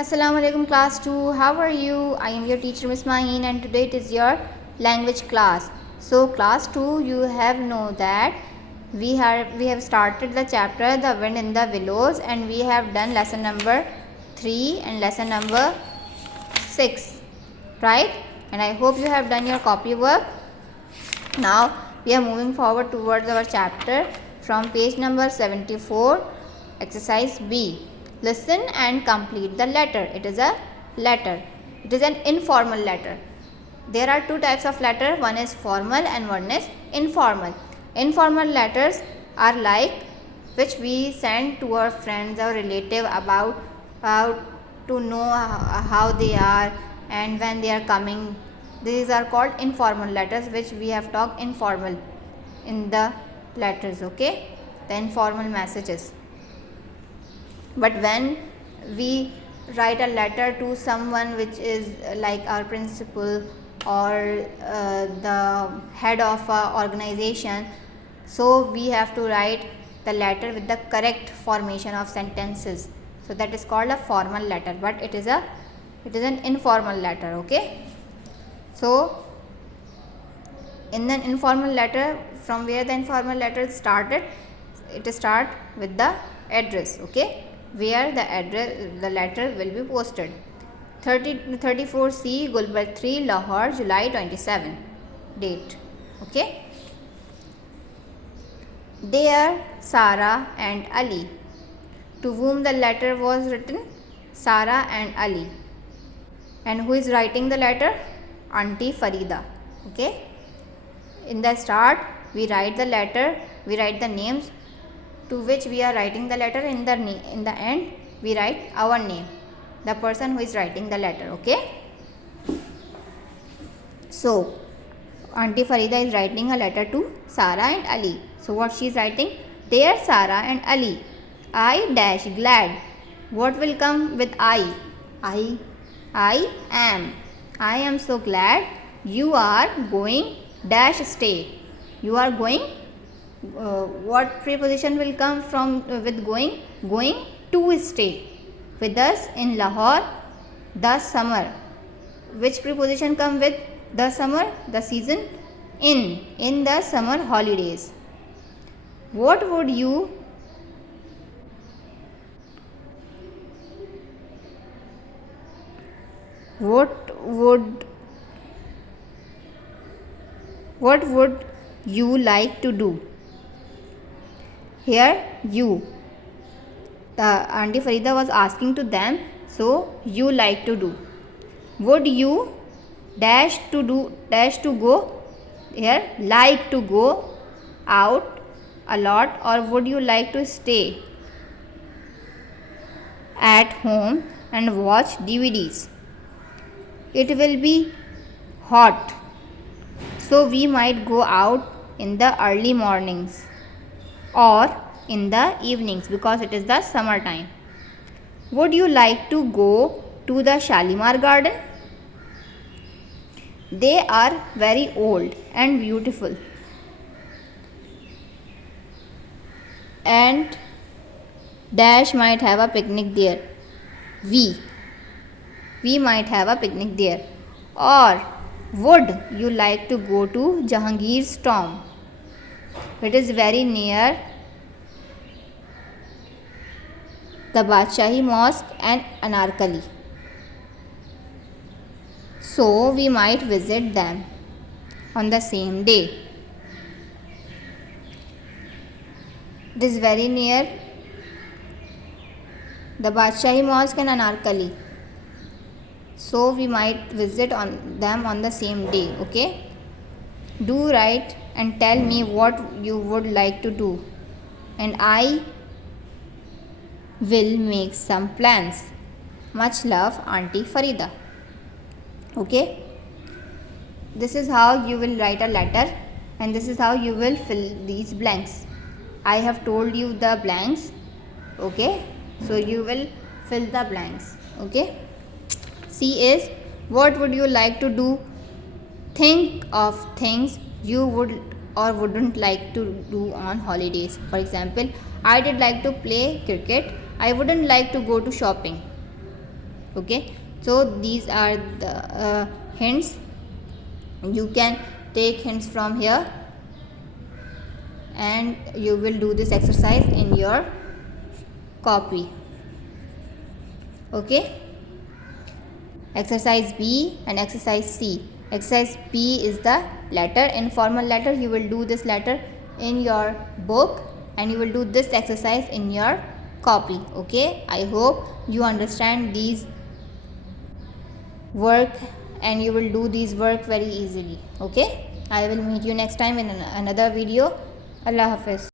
Assalamu alaikum class 2. How are you? I am your teacher Miss Maheen and today it is your language class. So class 2, you have know that we have started the chapter The Wind in the Willows and we have done lesson number 3 and lesson number 6, right? And I hope you have done your copy work. Now we are moving forward towards our chapter from page number 74, exercise B. Listen and complete the letter. It is a letter. It is an informal letter. There are two types of letter. One is formal and one is informal. Informal letters are like which we send to our friends or relative about to know how they are and when they are coming. These are called informal letters, which we have talked informal in the letters, okay, the informal messages. But when we write a letter to someone which is like our principal or the head of a organization, so we have to write the letter with the correct formation of sentences. So that is called a formal letter, but it is an informal letter, okay. So in the informal letter, from where the informal letter started, it start with the address, okay, where the letter will be posted. 34C, Gulbarg 3, Lahore, July 27, date, okay. Dear Sarah and Ali. To whom the letter was written? Sarah and Ali. And who is writing the letter? Auntie Farida, okay. In the start we write the letter, we write the names to which we are writing the letter. In the end we write our name, the person who is writing the letter, okay. So Auntie Farida is writing a letter to Sarah and Ali. So what she is writing? Dear Sarah and Ali, I dash glad. What will come with I? I am so glad you are going dash stay. You are going, what preposition will come from with going? Going to stay with us in Lahore the summer. Which preposition come with the summer? The season in the summer holidays. What would you like to do? Here you, the Auntie Farida was asking to them, so you like to do. Would you dash to go? Here like to go out a lot, or would you like to stay at home and watch DVDs? It will be hot, so we might go out in the early mornings or in the evenings because it is the summer time. Would you like to go to the Shalimar Garden? They are very old and beautiful, and dash might have a picnic there. We might have a picnic there. Or would you like to go to Jahangir's tomb? It is very near the Badshahi Mosque and Anarkali, so we might visit them on the same day. It is very near the Badshahi Mosque and Anarkali, so we might visit them on the same day, okay. Do write and tell me what you would like to do, and I will make some plans. Much love, Auntie Farida, okay. This is how you will write a letter and this is how you will fill these blanks. I have told you the blanks, okay, so you will fill the blanks, okay. C is, what would you like to do? Think of things you would or wouldn't like to do on holidays. For example, I did like to play cricket. I wouldn't like to go to shopping. Okay, so these are the hints. You can take hints from here and you will do this exercise in your copy. Okay, exercise B and exercise C. Exercise B is the letter, informal letter. You will do this letter in your book and you will do this exercise in your copy. Okay, I hope you understand these work and you will do these work very easily. Okay, I will meet you next time in another video. Allah Hafiz.